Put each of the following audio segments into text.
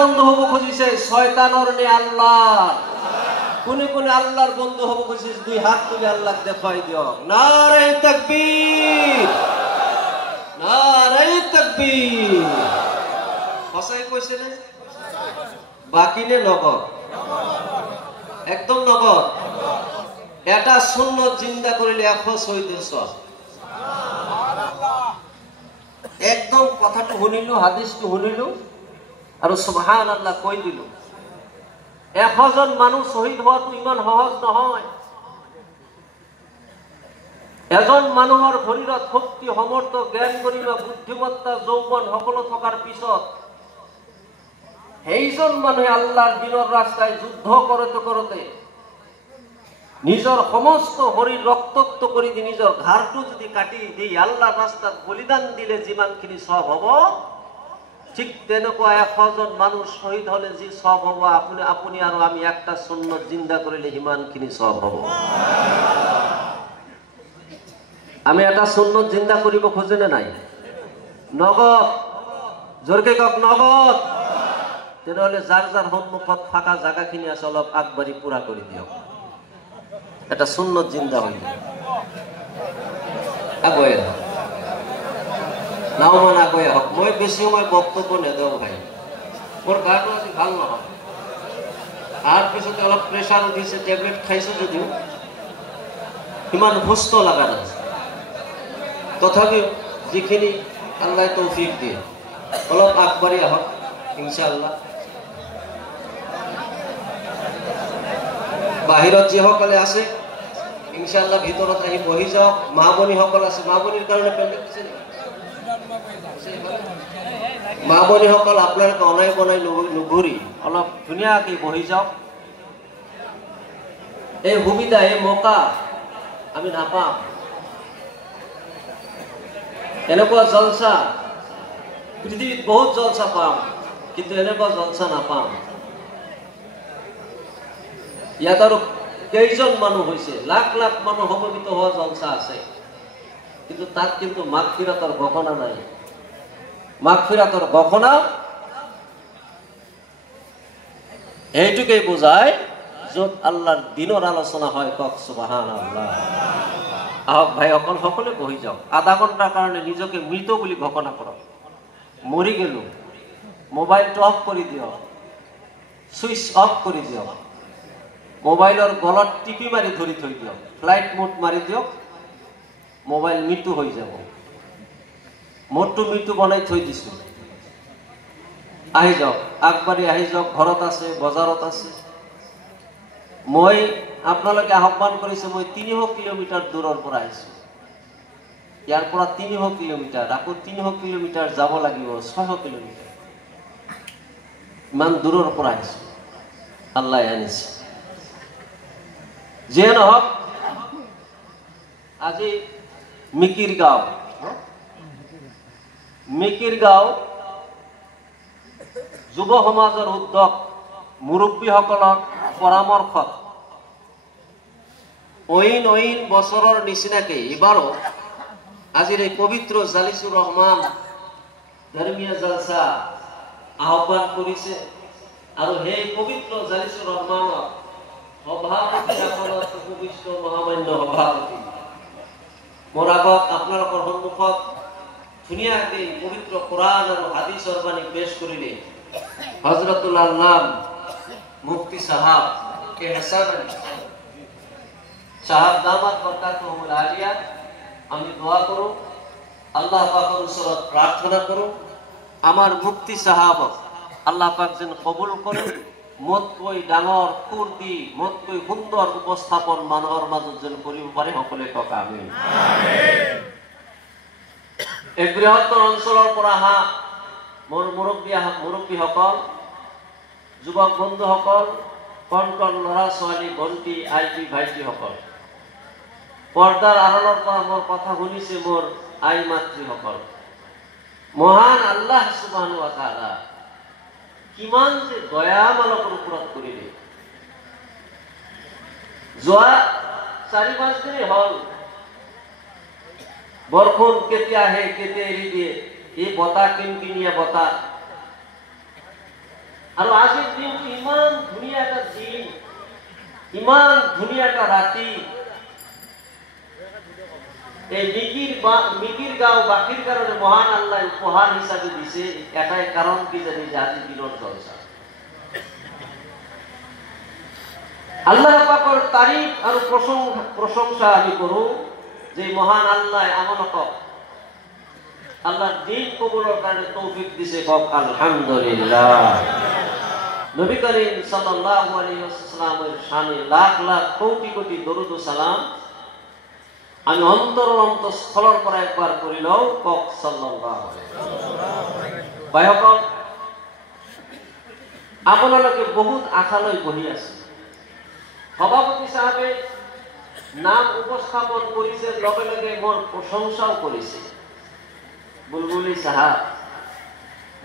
বন্ধু হব খুঁজিছে শয়তানর নে আল্লাহ কোনে কোনে আল্লাহর বন্ধু হব খুঁজিছে দুই হাত তুলে আল্লাহ দেখাই দিও নারে তাকবীর নারে তাকবীর হসাই কইছে না বাকি নে নগদ একদম নগদ এটা সুন্নত জিন্দা করিলে 100 একদম কথাটা শুনিলো হাদিসটো শুনিলো আৰু সুবহানাল্লাহ কই দিল 100 জন মানুহ শহীদ হওয়াটো ইমান সহজ নহয় এজন মানুহৰ শৰীৰত শক্তি সমৰ্থ জ্ঞান গৰিমা বুদ্ধিমত্তা যৌৱন সকলো থকাৰ পিছত সেইজন মানুহে আল্লাহৰ দিনৰ ৰাস্তায় যুদ্ধ কৰোতে কৰোতে নিজৰ সমস্ত শৰীৰ ৰক্তাক্ত কৰি দি নিজৰ ঘাৰটো যদি কাটি দি আল্লাহৰ ৰাস্তাত বলিদান দিলে যিমানখিনি সব হ'ব ঠিক তেনেকুৱা 100 জন মানুহ শহীদ হলে যি সব হ'ব আপুনি আৰু আমি একটা সুন্নত জিন্দা কৰিলে হিমানখিনি সব হ'ব আমি এটা সুন্নত জিন্দা কৰিব খোজেনে নাই নগদ জোৰকে কক নগদ তেনেহলে যাৰ যাৰ সন্মুখত ফাঁকা জায়গাখিনি আছে অলপ আগবাঢ়ি পুৰা কৰি দিয়ক এটা সুন্নত জিন্দা হইল আগুৱাই নাওমান আগুৱাই হওক মই বেছি সময় বক্তব্য নেদেও ভাই মোৰ গাটো আজি ভাল নহয় তাৰ পিছতে অলপ প্ৰেছাৰ উঠিছে টেবলেট খাইছো যদিও ইমান সুস্থ লগা নাই তথাপিও যিখিনি আল্লাহ তৌফিক দিয়ে অলপ আগবাঢ়ি আহক ইনশাআল্লাহ বাহিৰত যিসকলে আছে ইনশাআল্লাহ ভিতৰত আহি বহি যাওক মাহবনীসকল আছে মাহবনীৰ কাৰণে পেণ্ডেল দিছে নেকি মাহবনীসকল আপোনালোকে অনাই বনাই নুঘূৰি অলপ ধুনীয়াকৈ বহি যাওক এই সুবিধা এই মৌকা আমি নাপাম এনেকুৱা জলসা পৃথিৱীত বহুত জলসা পাম কিন্তু এনেকুৱা জলসা নাপাম ইয়াত আৰু কেইজন মানুহ হৈছে লাখ লাখ মানুহ সমবেত হোৱা জলসা আছে কিন্তু তাত কিন্তু মাগফিৰাতৰ ঘোষণা নাই মাগফিৰাতৰ ঘোষণা এইটুকে বুঝায় যত আল্লাহৰ দিনৰ আলোচনা হয় কক সুবহানাল্লাহ আহক ভাই সকলে বহি যাওক আধা ঘণ্টাৰ কাৰণে নিজকে মৃত বুলি ঘোষণা কৰক মৰি গেলো মোবাইলটো অফ কৰি দিয়ক সুইচ অফ কৰি দিয়ক মোবাইলৰ গলত টিপি মাৰি ধৰি থৈ দিয়ক ফ্লাইট মোড মাৰি দিয়ক মোবাইল মৃত্যু হৈ যাব মোডটো মৃত্যু বনাই থৈ দিছো আহি যাওক আগবাঢ়ি আহি যাওক ঘৰত আছে বজাৰত আছে মই আপোনালোকে আহ্বান কৰিছে মই 300 কিলোমিটাৰ দূৰৰ পৰা আহিছো ইয়াৰ পৰা 300 কিলোমিটাৰ আকৌ 300 কিলোমিটাৰ যাব লাগিব 600 কিলোমিটাৰ ইমান দূৰৰ পৰা আহিছো আল্লাহ আনিছে যে নহওক আজি মিকিৰগাঁও যুৱ সমাজৰ উদ্যোগ মুৰব্বীসকলৰ পৰামৰ্শত অইন বছৰৰ নিচিনাকে এবাৰো আজিৰ এই পবিত্ৰ জালিসুৰ ৰহমান ধৰ্মীয় জলসা আহ্বান কৰিছে আৰু সেই পবিত্ৰ জালিসুৰ ৰহমানৰ সভাপতি আসনত উপবিষ্ট মহামান্য সভাপতি মোৰ আগত আপোনালোকৰ সন্মুখত ধুনীয়াকৈ পবিত্ৰ কোৰআন আৰু হাদিছৰ বাণী পেশ কৰিলে হযৰতুল আল্লাম মুফতি সাহাব কে হাসান সাহাব দামাত বৰকাতুহুল আলিয়া আমি দোয়া কৰো আল্লাহ পাকেৰ ওচৰত প্ৰাৰ্থনা কৰো আমাৰ মুফতি সাহাবক আল্লাহ পাক যেন কবুল কৰে মতকৈ ডাঙৰ ফুৰ্তি মতকৈ সুন্দৰ উপস্থাপন মানুহৰ মাজত যেন কৰিব পাৰে সকলে কক আমিন এই বৃহত্তৰ অঞ্চলৰ পৰা মোৰ মুৰব্বীসকল যুৱক বন্ধুসকল কণ ল'ৰা ছোৱালী ভণ্টি আইটি ভাইটিসকল পৰ্দাৰ আড়ালৰ পৰা মোৰ কথা শুনিছে মোৰ আই মাতৃসকল মহান আল্লাহ সুবহানাহু ওয়া তাআলা কিমান যে দয়া মানৱৰ ওপৰত কৰিলে যোৱা 4-5 দিন হল বৰষুণ কেতিয়া আহে কেতিয়া এৰি দিয়ে এই বতাহ কিনকিনিয়া বতাহ আৰু আজিৰ দিনটো ইমান ধুনীয়া এটা দিন, ইমান ধুনীয়া এটা ৰাতি। এই মিকিৰ গাঁও বাকীৰ কাৰণে মহান আল্লাহ উপহাৰ হিচাপে দিছে। এটাই কাৰণ কি জানি, যে আজিৰ দিনৰ জলসা। আল্লাহ পাকৰ তারিফ আর প্রশংসা আমি করু যে মহান আল্লাহ আমানত আল্লাহর দিন কবুলের কারণে তৌফিক দিছে। কক আলহামদুলিল্লাহ। নবী করিম সাল্লাল্লাহু আলাইহি ওয়াসাল্লামের শানে লাখ লাখ কোটি কোটি দরুদ ও সালাম আমি অন্তঃস্থলের পর একবার করিলেও কক সাল্লাল্লাহু আলাইহি ওয়াসাল্লাম। ভাইসকল, আপোনালোকে বহুত আশালৈ বহি আছে। সভাপতি সাহেবে নাম উপস্থাপন করেছে, লগে লগে মোর প্রশংসাও করেছে। বুলবুলি সাহাব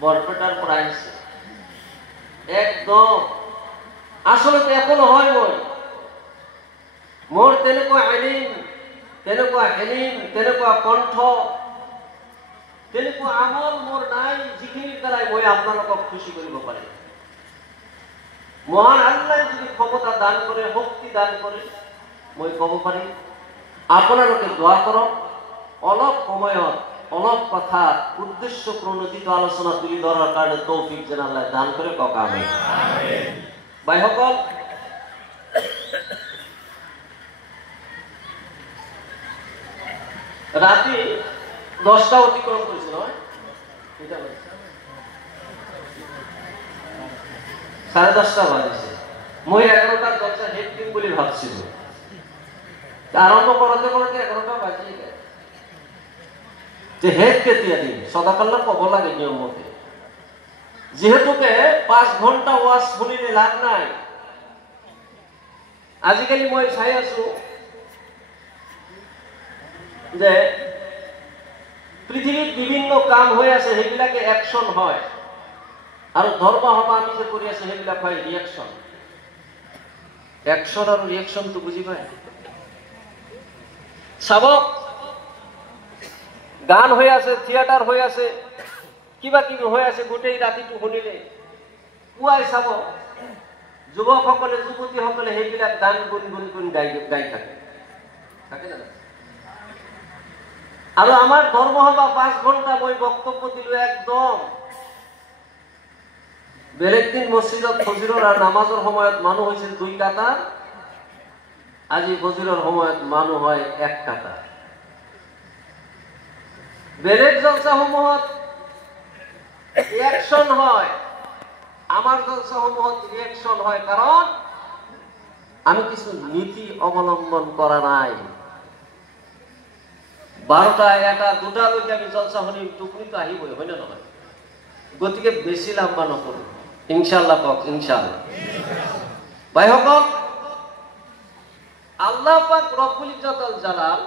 বরপেটার পর আসছে একদম। আসলে তো এখনো হয় মোর তেনেকুৱা এলিম, তেনেকুৱা কণ্ঠ, তেনেকুৱা আমল মোৰ নাই যিখিনিৰ দ্বাৰাই মই আপোনালোকক খুশি কৰিব পাৰিম। মহান আল্লাহ যদি ক্ষমতা দান করে, শক্তি দান করে, মই কব পারি আপোনালোকে দোয়া করক। অলপ সময়ত অলপ কথা উদ্দেশ্য প্রণোদিত আলোচনা তুলি ধরার কারণে তৌফিক যেন আল্লাহ দান করে। কক আমিন। ভাইসকল, রাতে 10টা অতিক্রম করেছে নয়, 10:30 বাজেছে। মই 11টার জলসা হেড দিম বলে ভাবছিল, আরম্ভ করতে করতে 11টা বাজিয়ে গেছে। যে হেড কেতিয়া দিন সদাকাল্লা কব লাগে নিয়ম মতে, যেহেতুকে 5 ঘন্টা ওয়াজ শুনিলে লাভ নাই। আজিকালি মই চাই আছো যে পৃথিবীত বিভিন্ন কাম হৈ আছে, সেইবিলাকে একশন হয়। আর ধর্ম হবা আমি যে করি আছি সেইবিলাক হয় রিয়াকশন। একশন আর রিয়াকশন তো বুঝি পায়। চাবক, গান হয়ে আছে, থিয়েটার হয়ে আছে, কিবা কিবি হয়ে আছে, গোটেই রাতিটো শুনিলে পুৱাই চাব যুৱকসকলে যুৱতীসকলে সেইবিলাক গান গুণগুণ গাই থাকে, থাকে না? আর আমার ধর্ম হবা 5 ঘন্টা মই বক্তব্য দিল একদম। বেলেগ দিন মসজিদত ফজরের আর নামাজের সময়ত মানুষ হয়েছিল 2 কাতার, আজি ফজরের সময়ত মানুষ হয় 1 কাতার। বেলেগ জলসা সমূহত রিয়াকশন হয়, আমার জলসা সমূহত রিয়াকশন হয়, কারণ আমি কিছু নীতি অবলম্বন করা নাই। 12টা 1টা 2টা লৈকে আমি জলসা শুনি টুকুনি তো আহিবই, হয় না নহয়? গতিকে বেশি লম্বা নকৰো ইনশাআল্লাহ। কক ইনশাআল্লাহ। ভাইসকল, আল্লাহ পাক রব্বুল ইজ্জতুল জালাল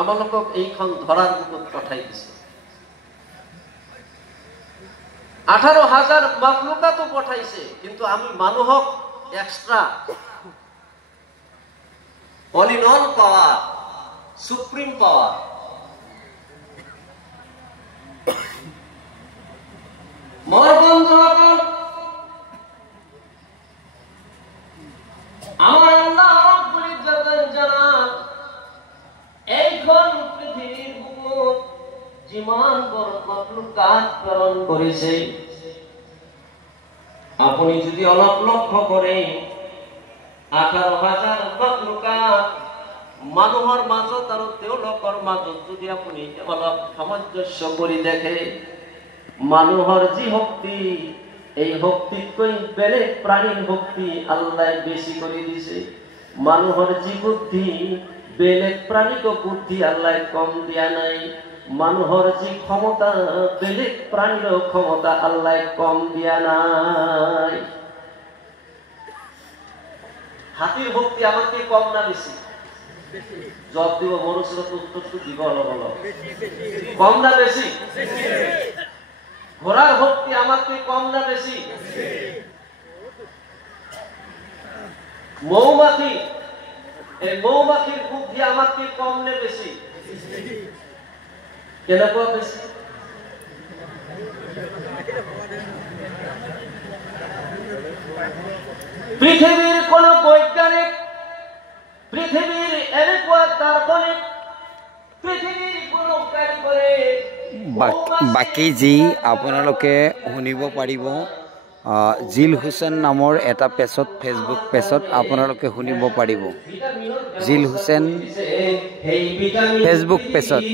আমালোকক এইখন ধরার বুকত পঠাই দিছে। 18,000 মাখলুকাতো পঠাইছে, কিন্তু আমি মানুহক extra all in all power, supreme power. মোর বন্ধুসকল, আমার আল্লাহ রব্বুল ইজ্জতুল জালাল এইখন পৃথিবীর বুকুত যিমান বড় মাখলুকাত প্রেরণ করেছে, আপনি যদি অলপ লক্ষ্য করেন 18,000 মাখলুকাত মানুহৰ মাজত আৰু তেওঁলোকৰ মাজত যদি আপুনি অলপ সামঞ্জস্য কৰি দেখে, মানুহৰ যি শক্তি, এই শক্তিতকৈ বেলেগ প্ৰাণীৰ শক্তি আল্লাহ বেশি কৰে দিছে। মানুহৰ যি বুদ্ধি, বেলেগ প্ৰাণীকো বুদ্ধি আল্লাহ কম দিয়া নাই। মানুহৰ যি ক্ষমতা, বেলেগ প্ৰাণীৰ ক্ষমতা আল্লাহ কম দিয়া নাই। হাতীৰ শক্তি আমাতকে কম না বেশি? জব দিব মনুষ্যর উত্তরটো দিব অলপ অলপ। কম না বেশি? ঘোড়ার শক্তি আমাতকে কম না বেশি? মৌমাছি, এই মৌমাছির বুদ্ধি আমাতকে কম নে বেশি? কেনেকুৱা বেশি? পৃথিবীৰ কোন বৈজ্ঞানিক, পৃথিবীৰ এনেকুৱা দাৰ্শনিক, পৃথিবীৰ কোনো কাৰিকৰে বাকি যি আপোনালোকে শুনিব পাৰিব জিল হুছেইন নামৰ এটা পেজত, ফেচবুক পেজত আপোনালোকে শুনিব পাৰিব। জিল হুছেইন ফেচবুক পেজত